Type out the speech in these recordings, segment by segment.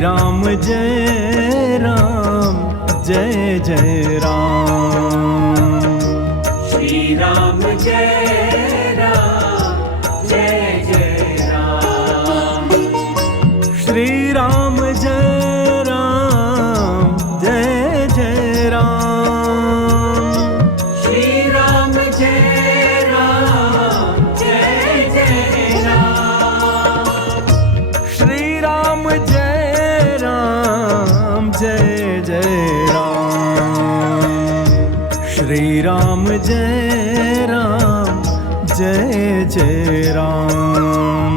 राम जय राम जय जय राम। श्री राम जय राम जय जय राम। श्री राम जय राम जय जय राम। श्री राम जय राम जय जय राम। श्री राम जय राम जय जय राम। श्री राम जय राम जय जय राम।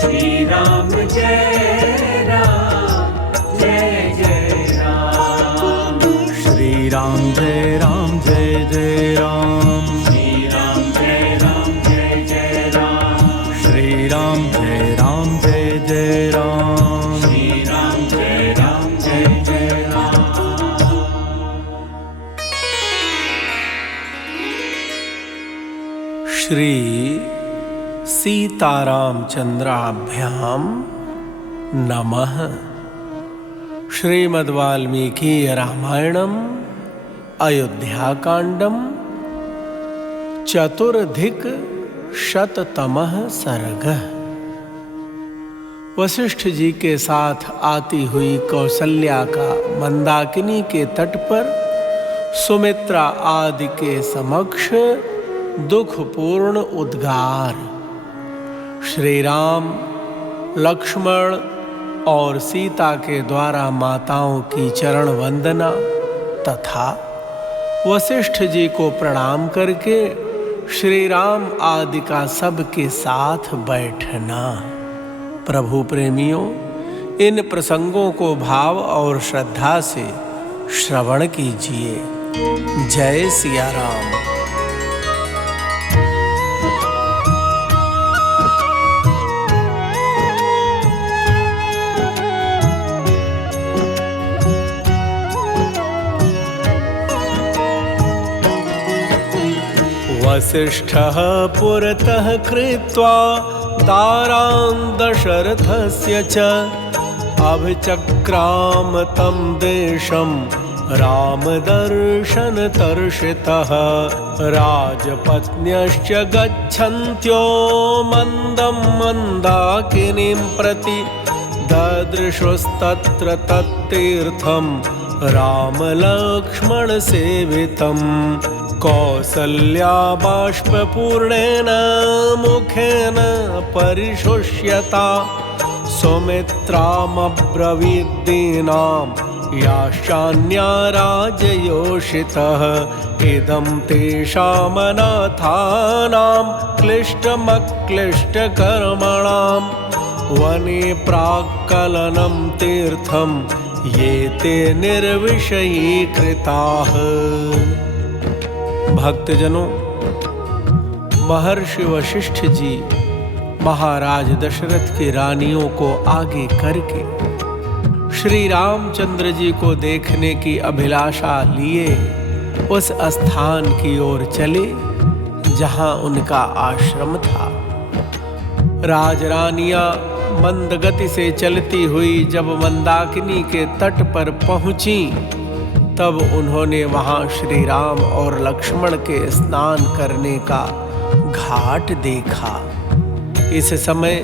श्री राम जय राम जय जय राम। श्री राम जय राम जय जय राम। श्री राम जय राम जय जय राम। श्री राम जय राम जय जय राम। श्री राम जय राम जय जय राम। श्री सीतारामचंद्राभ्याम नमः। श्रीमद् वाल्मीकि रामायणम अयोध्याकांडम चतुर्धिक शततमः सर्गः। वशिष्ठ जी के साथ आती हुई कौसल्या का मंदाकिनी के तट पर सुमित्रा आदि के समक्ष दुखपूर्ण उद्गार। श्री राम, लक्ष्मण और सीता के द्वारा माताओं की चरण वंदना तथा वशिष्ठ जी को प्रणाम करके श्री राम आदि का सबके साथ बैठना। प्रभु प्रेमियों, इन प्रसंगों को भाव और श्रद्धा से श्रवण कीजिए। जय सिया राम। वसिष्ठः पुरतः कृत्वा दारान् दशरथस्य च अभिचक्राम तं देशं रामदर्शनतर्षितः। राजपत्न्यश्च गच्छन्त्यो मन्दं मन्दाकिनीं प्रति ददृशुस्तत्र तत्तीर्थं रामलक्ष्मणसेवितम्। कौसल्या बाष्पपूर्णेन मुखेन परिशुष्यता सुमित्रामब्रवीद्दीनां याश्चान्या राजयोषितः। इदं तेषामनाथानां क्लिष्टमक्लिष्टकर्मणां वने प्राक्कलनं तीर्थं ये ते निर्विषयीकृताः। भक्तजनों, महर्षि वशिष्ठ जी महाराज दशरथ की रानियों को आगे करके श्री रामचंद्र जी को देखने की अभिलाषा लिए उस स्थान की ओर चले जहां उनका आश्रम था। राजरानियां मंद गति से चलती हुई जब मंदाकिनी के तट पर पहुंची तब उन्होंने वहां श्री राम और लक्ष्मण के स्नान करने का घाट देखा। इस समय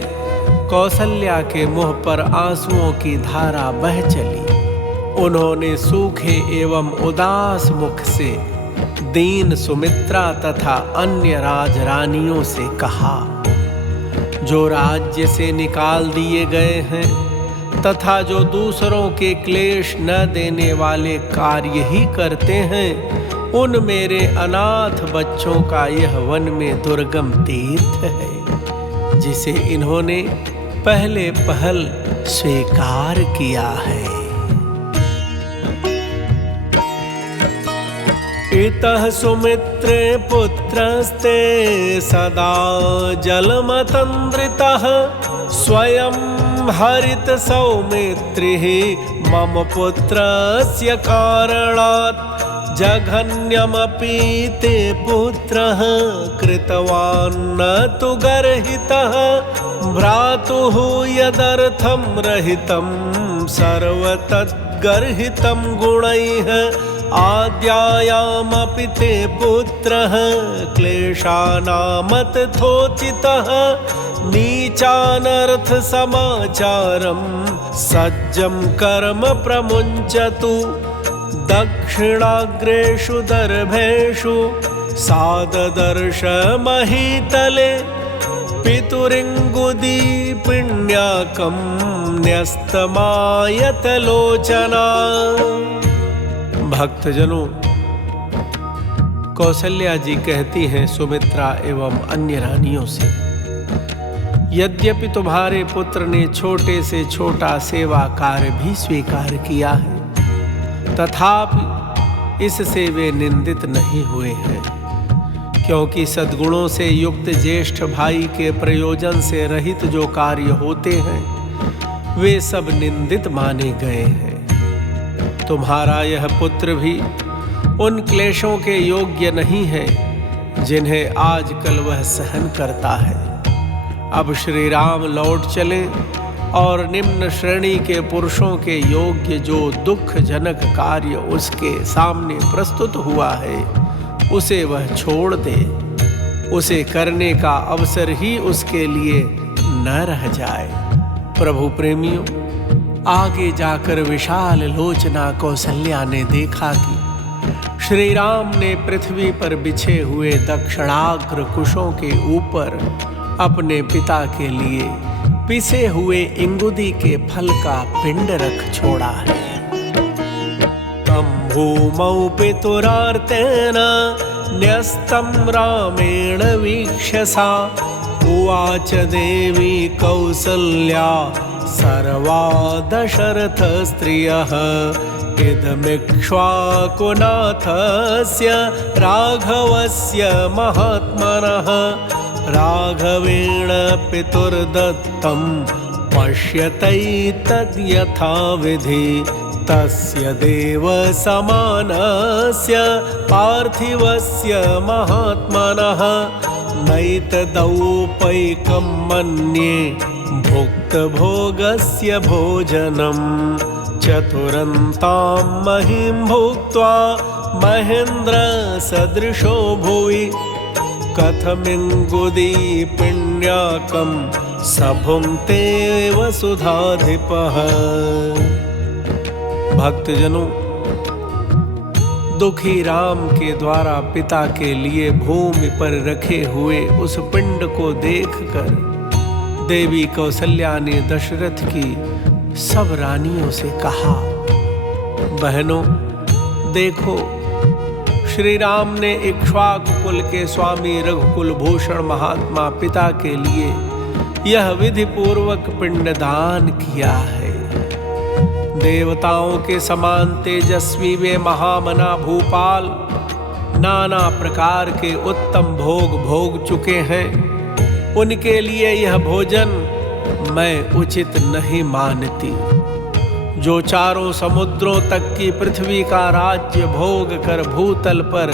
कौसल्या के मुंह पर आंसुओं की धारा बह चली। उन्होंने सूखे एवं उदास मुख से दीन सुमित्रा तथा अन्य राजरानियों से कहा, जो राज्य से निकाल दिए गए हैं तथा जो दूसरों के क्लेश न देने वाले कार्य ही करते हैं, उन मेरे अनाथ बच्चों का यह वन में दुर्गम तीर्थ है, जिसे इन्होंने पहले पहल स्वीकार किया है। इतः सुमित्रे पुत्रस्ते सदा जलमतन्द्रितः स्वयं हरित सौमित्रिः मम पुत्रस्य कारणात् जघन्यमपि ते पुत्रः कृतवान् न तु गर्हितः भ्रातुः यदर्थं रहितं सर्वतद्गर्हितं गुणैः आद्यायामपि ते पुत्रः क्लेशानामतथोचितः नीचानर्थ समाचारं सज्जं कर्म प्रमुञ्चतु दक्षिणाग्रेषु दर्भेषु साददर्श महीतले पितुरिङ्गुदीपिण्याकं न्यस्तमायतलोचना। भक्तजनों, कौशल्या जी कहती हैं सुमित्रा एवं अन्य रानियों से, यद्यपि तुम्हारे पुत्र ने छोटे से छोटा सेवा कार्य भी स्वीकार किया है, तथापि इससे वे निंदित नहीं हुए हैं, क्योंकि सद्गुणों से युक्त ज्येष्ठ भाई के प्रयोजन से रहित जो कार्य होते हैं वे सब निंदित माने गए हैं। तुम्हारा यह पुत्र भी उन क्लेशों के योग्य नहीं है जिन्हें आजकल वह सहन करता है। अब श्री राम लौट चलें और निम्न श्रेणी के पुरुषों के योग्य जो दुखजनक कार्य उसके सामने प्रस्तुत हुआ है उसे वह छोड़ दे, उसे करने का अवसर ही उसके लिए न रह जाए। प्रभु प्रेमियों, आगे जाकर विशाल लोचना कौशल्या ने देखा कि श्री राम ने पृथ्वी पर बिछे हुए दक्षिणाग्र कुशों के ऊपर अपने पिता के लिए पिसे हुए इंगुदी के फल का पिंड रख छोड़ा है। तम भूमौ पितुरार्तेन न्यस्तं रामेण वीक्ष्य सा उवाच देवी कौसल्या सर्वा दशरथ स्त्रियः इदमिक्ष्वाकुनाथस्य राघवस्य महात्मनः राघवेण पितुर्दत्तं पश्यतैतद्यथाविधि तस्य देवसमानस्य पार्थिवस्य महात्मनः नैतदौपैकं मन्ये भुक्तभोगस्य भोजनं चतुरन्तां महीं भुक्त्वा महेन्द्रसदृशो भुवि कथमिङ्गुदीपिण्याकं सभुङ्क्ते वसुधाधिपः। भक्तजनों, दुखी राम के द्वारा पिता के लिए भूमि पर रखे हुए उस पिंड को देखकर देवी कौशल्या ने दशरथ की सब रानियों से कहा, बहनों देखो, श्री राम ने इक्ष्वाकु कुल के स्वामी रघुकुल भूषण महात्मा पिता के लिए यह विधि पूर्वक पिंडदान किया है। देवताओं के समान तेजस्वी वे महामना भूपाल नाना प्रकार के उत्तम भोग भोग चुके हैं। उनके लिए यह भोजन मैं उचित नहीं मानती, जो चारों समुद्रों तक की पृथ्वी का राज्य भोग कर भूतल पर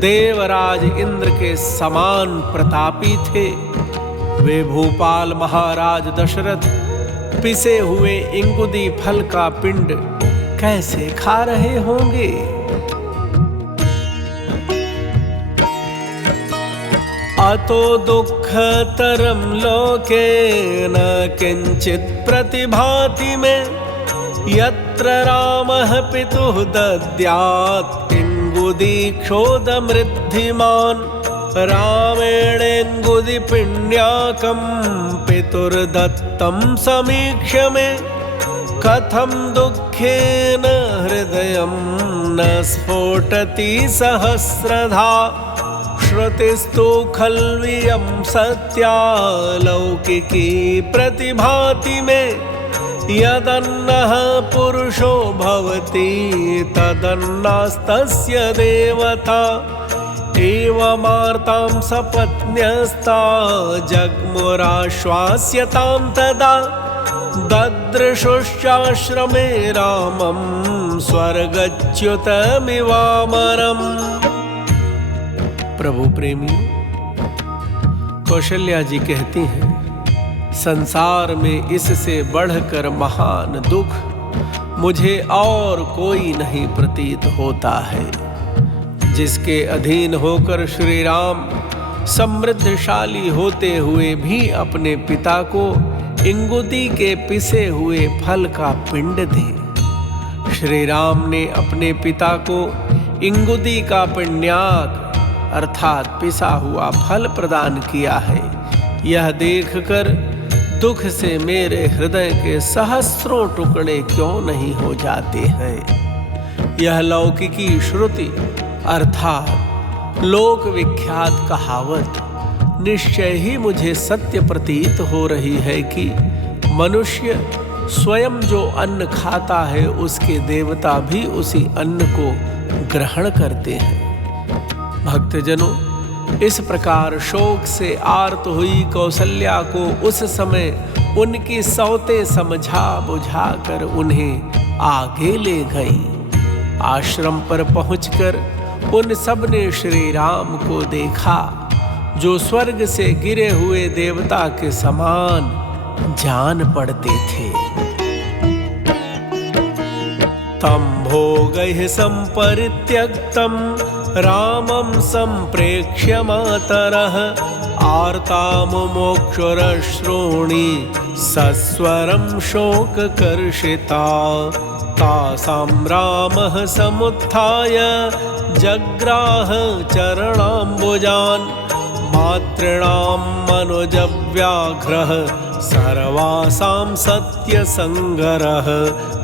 देवराज इंद्र के समान प्रतापी थे। वे भूपाल महाराज दशरथ पिसे हुए इंगुदी फल का पिंड कैसे खा रहे होंगे? अतो दुःखतरं लोके न किंचित प्रतिभाति में यत्र रामः पितुः दद्यात् इंगुदीक्षोदमृद्धिमान् रामेणेङ्गुदिपिण्याकं पितुर्दत्तं समीक्ष्य मे कथं दुःखेन हृदयं न स्फोटति सहस्रधा श्रुतिस्तु खल्वियं सत्या लौकिकी प्रतिभाति मे यदन्नः पुरुषो भवति तदन्नास्तस्य देवता एवमार्तां सपत्न्यस्ता जग्मुराश्वास्यतां तदा ददृशुश्चाश्रमे रामं स्वर्गच्युतमिवामरम्। प्रभु प्रेमी, कौशल्या जी कहती हैं, संसार में इससे बढ़कर महान दुख मुझे और कोई नहीं प्रतीत होता है। जिसके अधीन होकर श्री राम समृद्धशाली होते हुए भी अपने पिता को इंगुदी के पिसे हुए फल का पिंड दे। श्री राम ने अपने पिता को इंगुदी का पिंड्याक अर्थात पिसा हुआ फल प्रदान किया है। यह देखकर दुख से मेरे हृदय के सहस्रों टुकड़े क्यों नहीं हो जाते हैं। यह लौकिकी श्रुति अर्थात लोक विख्यात कहावत निश्चय ही मुझे सत्य प्रतीत हो रही है कि मनुष्य स्वयं जो अन्न खाता है उसके देवता भी उसी अन्न को ग्रहण करते हैं। भक्तजनों, इस प्रकार शोक से आर्त हुई कौशल्या को उस समय उनकी सौतें समझा बुझाकर उन्हें आगे ले गई। आश्रम पर पहुंचकर उन सब ने श्री राम को देखा, जो स्वर्ग से गिरे हुए देवता के समान जान पड़ते थे। तम भोगैः संपरित्यक्तं रामं संप्रेक्ष्य मातरः आर्तामुमोक्षुरश्रूणि सस्वरं शोककर्षिता। तासां रामः समुत्थाय जग्राह चरणाम्बुजान् मातॄणां मनुजव्याघ्रः सर्वासां सत्यसङ्गरः।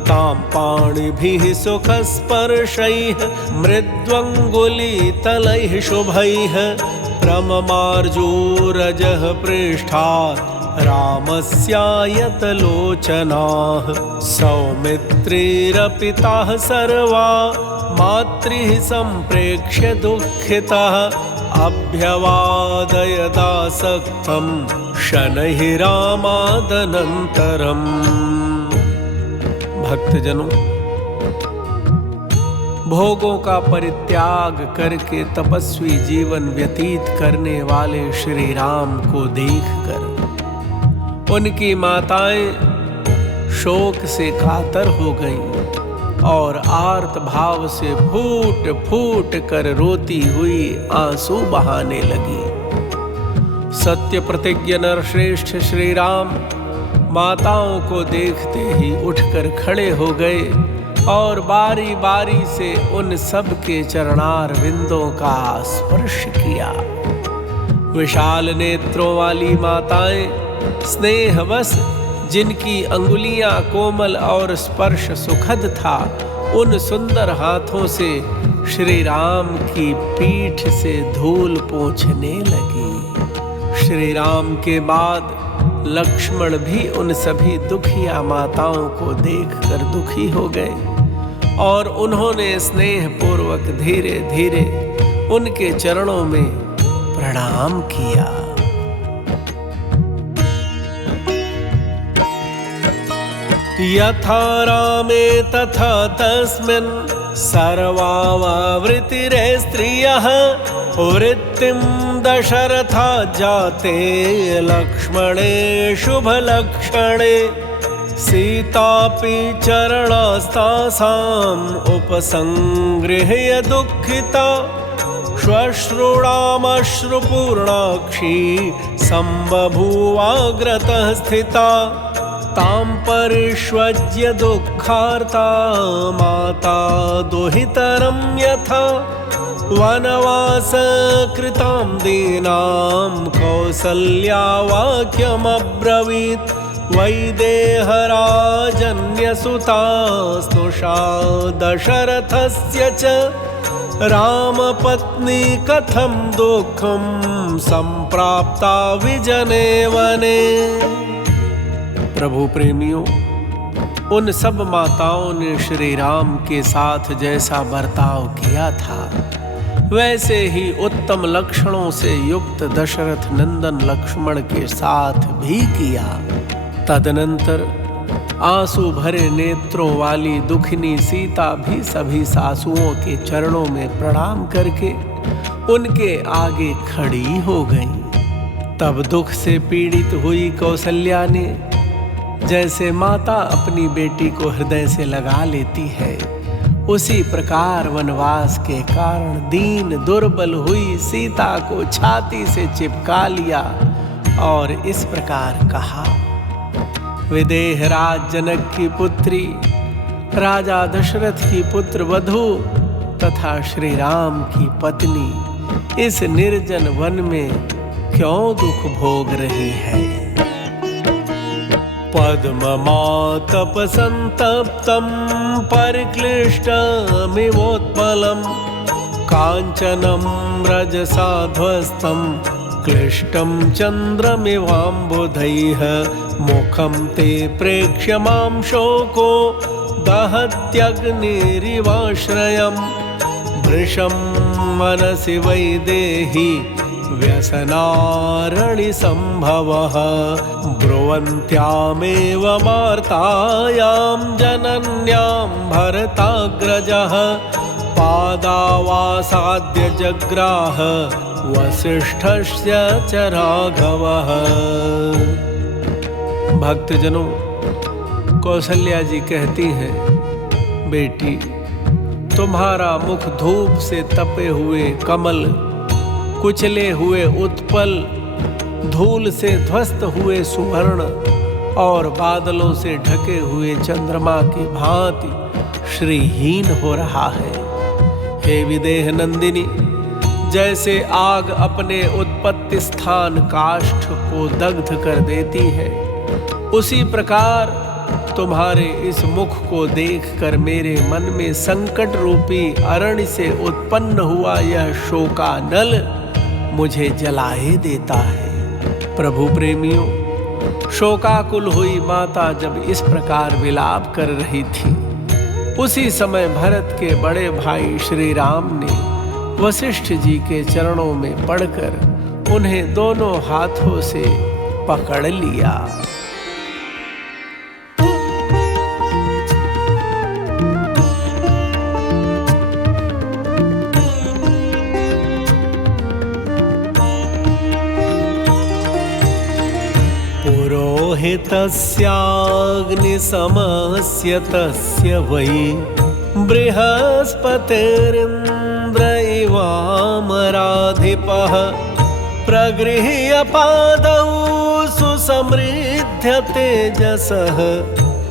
तां पाणिभिः सुखस्पर्शैः मृद्वङ्गुलीतलैः शुभैः प्रममार्जूरजः पृष्ठात् रामस्यायतलोचनाः। सौमित्रीरपिताः सर्वा मातृः सम्प्रेक्ष्य दुःखितः अभ्यवादयदासक्तं शनैः रामादनन्तरम्। भक्तजनों, भोगों का परित्याग करके तपस्वी जीवन व्यतीत करने वाले श्री राम को देखकर उनकी माताएं शोक से कातर हो गईं और आर्त भाव से फूट फूट कर रोती हुई आंसू बहाने लगी। सत्य प्रतिज्ञ नरश्रेष्ठ श्री राम माताओं को देखते ही उठकर खड़े हो गए और बारी बारी से उन सब के चरणार विंदों का स्पर्श किया। विशाल नेत्रों वाली माताएं स्नेहवश जिनकी अंगुलियां कोमल और स्पर्श सुखद था, उन सुंदर हाथों से श्री राम की पीठ से धूल पोंछने लगी। श्री राम के बाद लक्ष्मण भी उन सभी दुखिया माताओं को देखकर दुखी हो गए और उन्होंने स्नेह पूर्वक धीरे धीरे उनके चरणों में प्रणाम किया। यथा रामे तथा तस्मिन् सर्वावृतिरे स्त्रियः वृत्तिं दशरथा जाते लक्ष्मणे शुभलक्षणे। सीतापि चरणास्तासाम् उपसंगृह्य दुःखिता श्वश्रूणामश्रुपूर्णाक्षी सम्बभूवाग्रतः स्थिता। तां परिष्वज्य दुःखार्ता माता दुहितरं यथा वनवासकृतां दीनां कौसल्या वाक्यमब्रवीत्। वैदेहराजन्यसुता स्नुषा दशरथस्य च रामपत्नी कथं दुःखं संप्राप्ता विजने वने। प्रभु प्रेमियों, उन सब माताओं ने श्री राम के साथ जैसा बर्ताव किया था वैसे ही उत्तम लक्षणों से युक्त दशरथ नंदन लक्ष्मण के साथ भी किया। तदनंतर आंसू भरे नेत्रों वाली दुखनी सीता भी सभी सासुओं के चरणों में प्रणाम करके उनके आगे खड़ी हो गई। तब दुख से पीड़ित हुई कौसल्या ने जैसे माता अपनी बेटी को हृदय से लगा लेती है, उसी प्रकार वनवास के कारण दीन दुर्बल हुई सीता को छाती से चिपका लिया और इस प्रकार कहा। विदेह राज जनक की पुत्री, राजा दशरथ की पुत्र वधू तथा श्री राम की पत्नी इस निर्जन वन में क्यों दुख भोग रही है। पद्ममातप संतप्तं परिक्लिष्टमिवोत्पलं कांचनं रजसा ध्वस्तं क्लिष्टं चन्द्रमिवाम्बुधैः मुखं ते प्रेक्ष्य मां शोको दहत्यग्निरिवाश्रयं भृशं मनसि वैदेही व्यसनारणिसम्भवः ब्रुवन्त्यामेव मार्तायां जनन्यां भरताग्रजः पादावासाद्य जग्राह वसिष्ठस्य च राघवः। भक्तजनों, कौसल्या जी कहती हैं, बेटी, तुम्हारा मुख धूप से तपे हुए कमल, कुचले हुए उत्पल, धूल से ध्वस्त हुए सुवर्ण और बादलों से ढके हुए चंद्रमा की भांति श्रीहीन हो रहा है। हे विदेह नंदिनी, जैसे आग अपने उत्पत्ति स्थान काष्ठ को दग्ध कर देती है, उसी प्रकार तुम्हारे इस मुख को देखकर मेरे मन में संकट रूपी अरण्य से उत्पन्न हुआ यह शोकानल मुझे जलाए देता है। प्रभु प्रेमियों, शोकाकुल हुई माता जब इस प्रकार विलाप कर रही थी, उसी समय भरत के बड़े भाई श्री राम ने वशिष्ठ जी के चरणों में पड़कर उन्हें दोनों हाथों से पकड़ लिया। पुरोहितस्याग्निसमस्य तस्य वै बृहस्पतिरिन्द्र इवामराधिपः प्रगृह्य पादौ सुसमृद्ध्य तेजसः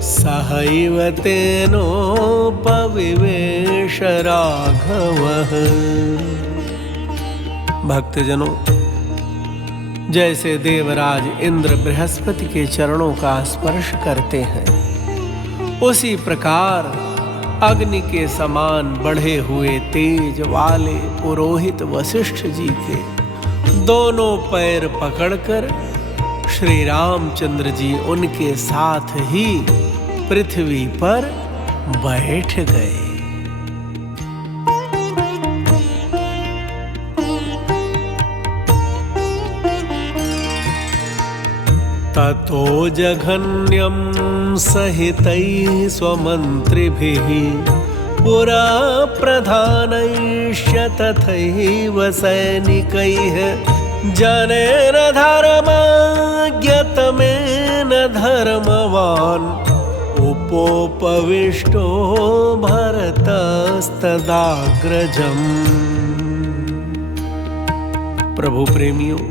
सहैव तेनोपविवेश राघवः। भक्तजनों, जैसे देवराज इंद्र बृहस्पति के चरणों का स्पर्श करते हैं, उसी प्रकार अग्नि के समान बढ़े हुए तेज वाले पुरोहित वशिष्ठ जी के दोनों पैर पकड़कर श्री रामचंद्र जी उनके साथ ही पृथ्वी पर बैठ गए। ततो जघन्यं सहितैः स्वमन्त्रिभिः पुरा प्रधानैश्च तथैव सैनिकैः जनेन धर्मज्ञतमेन धर्मवान् उपोपविष्टो भरतस्तदाग्रजम्। प्रभु प्रेमियों,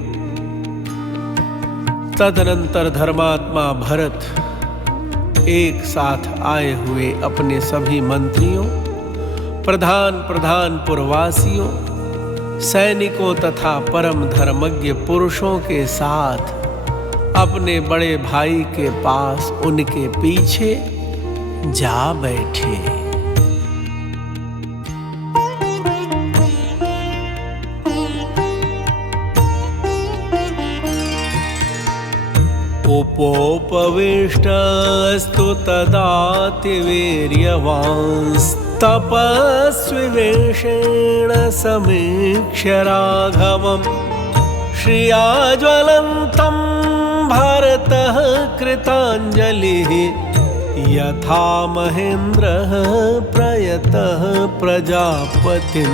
तदनंतर धर्मात्मा भरत एक साथ आए हुए अपने सभी मंत्रियों, प्रधान पुरवासियों, सैनिकों तथा परम धर्मज्ञ पुरुषों के साथ अपने बड़े भाई के पास उनके पीछे जा बैठे। उपोपविष्टस्तु तदातिवीर्यवांस्तपस्वी वेषेण समीक्ष्य राघवं श्रिया ज्वलन्तं भरतः कृताञ्जलिः यथा महेन्द्रः प्रयतः प्रजापतिम्।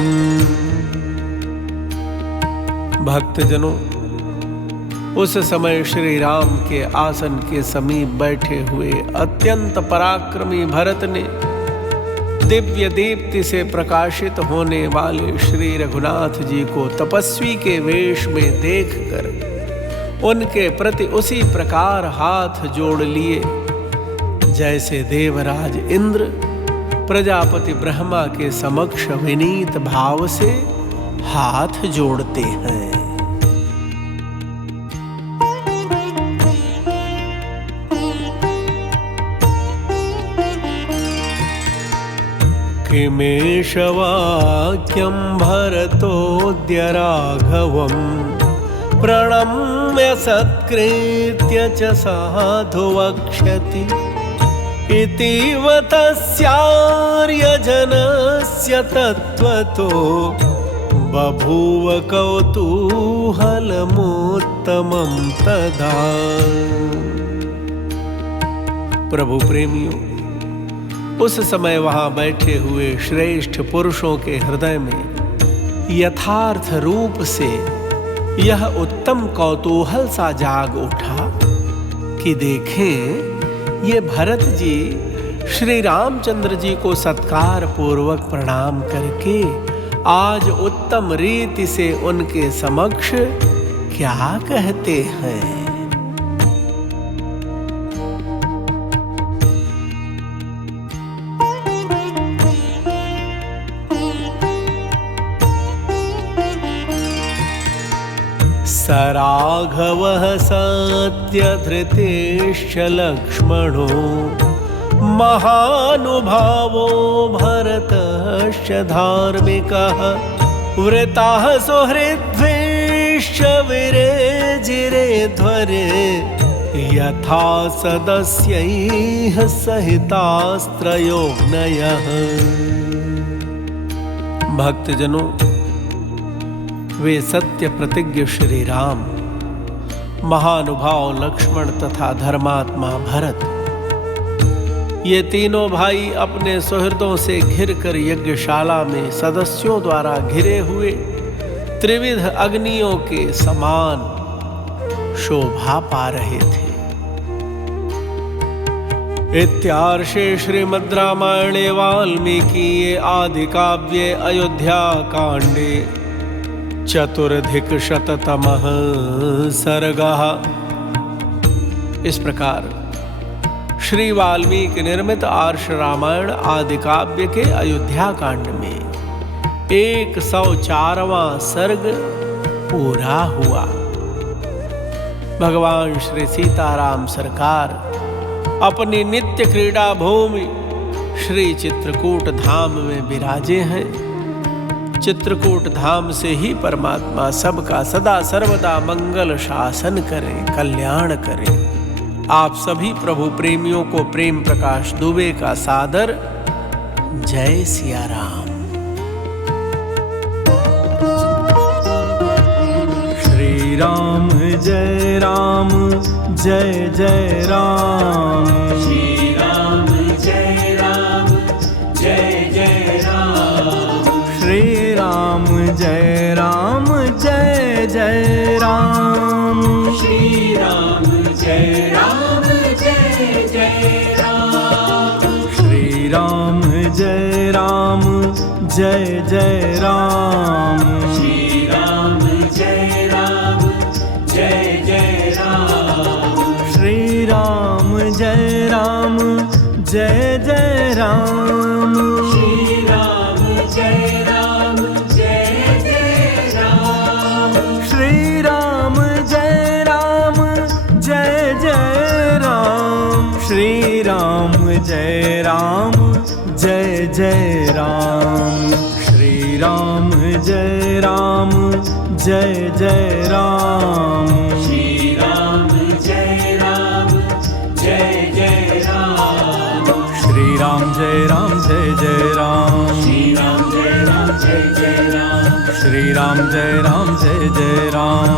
भक्तजनों, उस समय श्री राम के आसन के समीप बैठे हुए अत्यंत पराक्रमी भरत ने दिव्य दीप्ति से प्रकाशित होने वाले श्री रघुनाथ जी को तपस्वी के वेश में देखकर उनके प्रति उसी प्रकार हाथ जोड़ लिए जैसे देवराज इंद्र प्रजापति ब्रह्मा के समक्ष विनीत भाव से हाथ जोड़ते हैं। किमेष वाक्यं भरतोऽद्य राघवम् प्रणम्य सत्कृत्य च साधु वक्ष्यति इतीव तस्यार्यजनस्य तत्त्वतो बभूव कौतूहलमुत्तमं तदा। प्रभु प्रेमियों, उस समय वहां बैठे हुए श्रेष्ठ पुरुषों के हृदय में यथार्थ रूप से यह उत्तम कौतूहल सा जाग उठा कि देखें, ये भरत जी श्री रामचंद्र जी को सत्कार पूर्वक प्रणाम करके आज उत्तम रीति से उनके समक्ष क्या कहते हैं। सराघवः सत्यधृतेश्च लक्ष्मणो महानुभावो भरतश्च धार्मिकः वृताः सुहृद्वेश्च विरेजिरे ध्वरे यथा सदस्यैः सहितास्त्रयोग्नयः। भक्तजनों, वे सत्य प्रतिज्ञ श्री राम, महानुभाव लक्ष्मण तथा धर्मात्मा भरत, ये तीनों भाई अपने सुहृदों से घिरकर यज्ञशाला में सदस्यों द्वारा घिरे हुए त्रिविध अग्नियों के समान शोभा पा रहे थे। इत्यार्षे श्रीमद् रामायणे वाल्मीकिये आदि काव्ये अयोध्या कांडे चतुरधिकशततमः सर्गः। इस प्रकार श्री वाल्मीकि निर्मित आर्ष रामायण आदि काव्य के अयोध्या कांड में 104वां सर्ग पूरा हुआ। भगवान श्री सीताराम सरकार अपनी नित्य क्रीड़ा भूमि श्री चित्रकूट धाम में विराजे हैं। चित्रकूट धाम से ही परमात्मा सबका सदा सर्वदा मंगल शासन करे, कल्याण करे। आप सभी प्रभु प्रेमियों को प्रेम प्रकाश दुबे का सादर जय सिया राम। श्री राम जय राम जय जय राम। श्री राम जय राम जय जय राम। श्री राम जय राम जय जय राम। श्री राम जय राम जय जय राम। श्री राम जय राम जय जय राम। श्री राम जय राम जय जय राम। श्री राम जय राम जय जय राम। श्री राम जय राम जय जय राम। श्री राम जय राम जय जय राम। श्री राम जय राम जय जय राम। श्री राम जय राम जय जय राम। श्री राम जय राम जय जय राम। श्री राम जय राम जय जय राम। श्री राम जय राम जय जय राम। श्री राम जय राम जय जय राम।